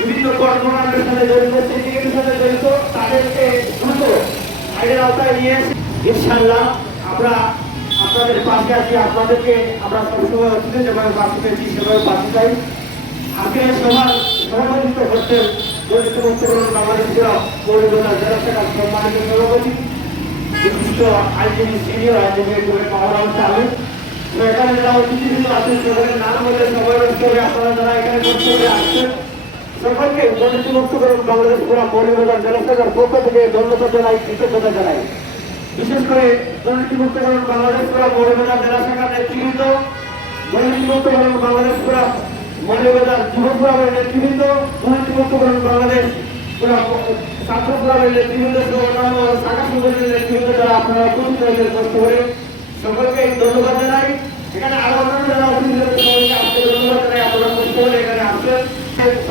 বিভিন্ন কর্মকাণ্ডের সাথে জড়িত সিন্ডিকেটের সাথে জড়িত, তাদেরকে দ্রুত আইনের আওতায় নিয়ে ইনশাল্লাহ আমরা আপনাদের পাশে আছি, আপনাদেরকে আমরা সবসময় অতীতে যেভাবে পাশে পেয়েছি সেভাবে পাশে চাই। আজকে সবার সভাপতিত্ব করছেন দলিত মুক্তকরণ বাংলাদেশ জেলা জেলা শাখার সম্মানিত সভাপতি, বিশিষ্ট আইনজীবী, সিনিয়র আইনজীবী করে হচ্ছে আমি। এখানে যারা অতিথিবৃন্দ আছেন সকলের নাম বলে সবাই রয়েছে আপনারা যারা এখানে বক্তব্যে আসছেন সকলকে দলিত মুক্তকরণ বাংলাদেশ পুরা পরিবেদন জেলা পক্ষ থেকে ধন্যবাদ জানাই, কৃতজ্ঞতা জানাই। বিশেষ করে দুর্নীতি মুক্তকরণ বাংলাদেশ পুরা মৌলবাজার জেলা শাখার নেতৃবৃন্দ, দুর্নীতি মুক্তকরণ বাংলাদেশ পুরা মৌলবাজার যুব ফোরামের নেতৃবৃন্দ, দুর্নীতি মুক্তকরণ বাংলাদেশ পুরা ছাত্র ফোরামের নেতৃবৃন্দ শাখা সংগঠনের নেতৃবৃন্দ যারা আপনারা উপস্থিত সকলকে ধন্যবাদ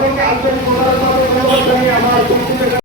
সকলকে আন্তরিক